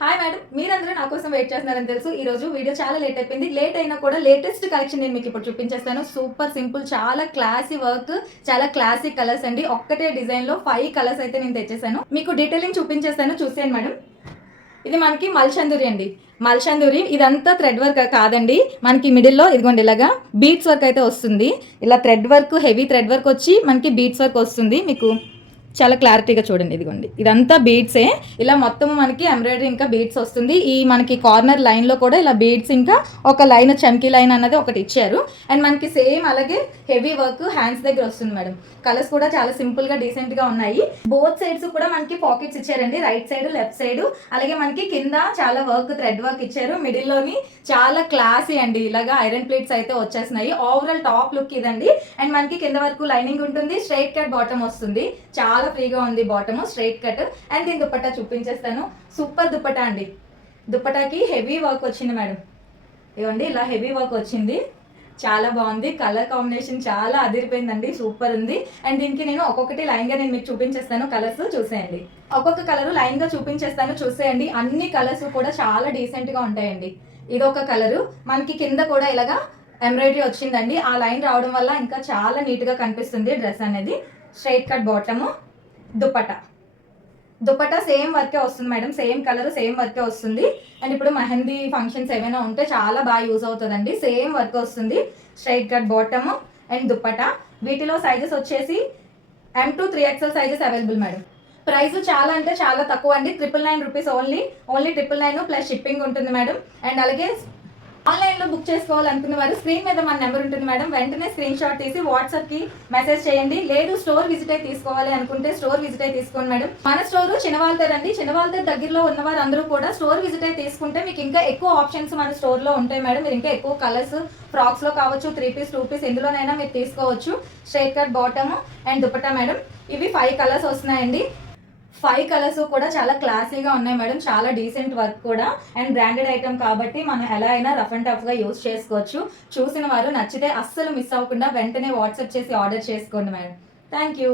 Hi madam, మీరందరూ నా కోసం వెయిట్ చేస్తున్నారని తెలుసు. ఈ రోజు వీడియో చాలా లేట్ అయిపోయింది. లేట్ అయినా కూడా లేటెస్ట్ కలెక్షన్ నేను మీకు ఇప్పుడు చూపించేస్తాను. సూపర్ సింపుల్, చాలా క్లాసీ వర్క్, చాలా క్లాసిక్ కలర్స్ అండి. ఒక్కటే డిజైన్ లో 5 కలర్స్ అయితే నేను తెచ్చేసాను. మీకు డీటెయిలింగ్ చూపించేస్తాను, చూసేయండి మేడం. ఇది మనకి మల్చందూరి అండి. మల్చందూరి ఇదంతా థ్రెడ్ వర్క్ కాదండి. మనకి మిడిల్లో ఇదిగోండి ఇలాగా బీట్స్ వర్క్ అయితే వస్తుంది. ఇలా thread work, heavy thread work వచ్చి మనకి బీట్స్ వర్క్ వస్తుంది. మీకు చాలా క్లారిటీగా చూడండి, ఇదిగోండి ఇదంతా బీడ్సే. ఇలా మొత్తం మనకి ఎంబ్రాయిడరీ ఇంకా బీడ్స్ వస్తుంది. ఈ మనకి కార్నర్ లైన్లో కూడా ఇలా బీడ్స్ ఇంకా ఒక లైన్ చమ్కీ లైన్ అన్నది ఒకటి ఇచ్చారు. అండ్ మనకి సేమ్ అలాగే హెవీ వర్క్ హ్యాండ్స్ దగ్గర వస్తుంది మేడం. కలర్స్ కూడా చాలా సింపుల్ గా డీసెంట్ గా ఉన్నాయి. బోత్ సైడ్స్ కూడా మనకి పాకెట్స్ ఇచ్చారండి, రైట్ సైడ్ లెఫ్ట్ సైడ్. అలాగే మనకి కింద చాలా వర్క్ థ్రెడ్ వర్క్ ఇచ్చారు. మిడిల్ లోని చాలా క్లాసీ అండి, ఇలాగా ఐరన్ ప్లేట్స్ అయితే వచ్చేసినాయి. ఓవరాల్ టాప్ లుక్ ఇదండి. అండ్ మనకి కింద వరకు లైనింగ్ ఉంటుంది, స్ట్రైట్ కట్ బాటమ్ వస్తుంది. చాలా ఫ్రీగా ఉంది బాటమ్, స్ట్రైట్ కట్. అండ్ దీని దుపట్టా చూపించేస్తాను. సూపర్ దుపట్టా అండి. దుపట్టాకి హెవీ వర్క్ వచ్చింది మేడం. ఇవ్వండి ఇలా హెవీ వర్క్ వచ్చింది, చాలా బాగుంది. కలర్ కాంబినేషన్ చాలా అదిరిపోయిందండి, సూపర్ ఉంది. అండ్ దీనికి నేను ఒక్కొక్కటి లైన్ గా నేను మీకు చూపించేస్తాను. కలర్స్ చూసేయండి, ఒక్కొక్క కలర్ లైన్ గా చూపించేస్తాను, చూసేయండి. అన్ని కలర్స్ కూడా చాలా డీసెంట్ గా ఉంటాయండి. ఇదొక కలరు, మనకి కింద కూడా ఇలాగా ఎంబ్రాయిడరీ వచ్చిందండి. ఆ లైన్ రావడం వల్ల ఇంకా చాలా నీట్ గా కనిపిస్తుంది డ్రెస్ అనేది. Straight cut bottom, dupatta same వర్కే వస్తుంది మేడం, సేమ్ కలర్ సేమ్ వర్కే వస్తుంది. అండ్ ఇప్పుడు మెహందీ ఫంక్షన్స్ ఏమైనా ఉంటే చాలా బాగా యూజ్ అవుతుందండి. సేమ్ వర్క్ వస్తుంది. Straight cut bottom and dupatta. వీటిలో సైజెస్ వచ్చేసి M to 3XL sizes available madam. Price చాలా అంటే చాలా తక్కువ అండి, 999 రూపీస్ ఓన్లీ 999 ప్లస్ షిప్పింగ్ ఉంటుంది మేడం. అండ్ అలాగే ఆన్లైన్లో బుక్ చేసుకోవాలనుకున్న వారు స్క్రీన్ మీద మన నెంబర్ ఉంటుంది మేడం, వెంటనే స్క్రీన్ షాట్ తీసి వాట్సాప్కి మెసేజ్ చేయండి. లేదు స్టోర్ విజిట్ అయి తీసుకోవాలి అనుకుంటే స్టోర్ విజిట్ అయి తీసుకోండి మేడం. మన స్టోర్ చినవాల్తేర్ అండి. చినవాల్తేర్ దగ్గరలో ఉన్న వారు అందరూ కూడా స్టోర్ విజిట్ అయి తీసుకుంటే మీకు ఇంకా ఎక్కువ ఆప్షన్స్ మన స్టోర్లో ఉంటాయి మేడం. మీరు ఇంకా ఎక్కువ కలర్స్ ఫ్రాక్స్లో కావచ్చు, 3 పీస్ 2 పీస్ ఎందులోనైనా మీరు తీసుకోవచ్చు. Straight cut bottom and dupatta madam. ఇవి 5 కలర్స్ వస్తున్నాయండి. 5 కలర్స్ కూడా చాలా క్లాసీగా ఉన్నాయి మేడం, చాలా డీసెంట్ వర్క్ కూడా. అండ్ బ్రాండెడ్ ఐటమ్ కాబట్టి మనం ఎలా అయినా రఫ్ అండ్ టఫ్గా యూజ్ చేసుకోవచ్చు. చూసిన వారు నచ్చితే అస్సలు మిస్ అవ్వకుండా వెంటనే వాట్సాప్ చేసి ఆర్డర్ చేసుకోండి మేడం. Thank you.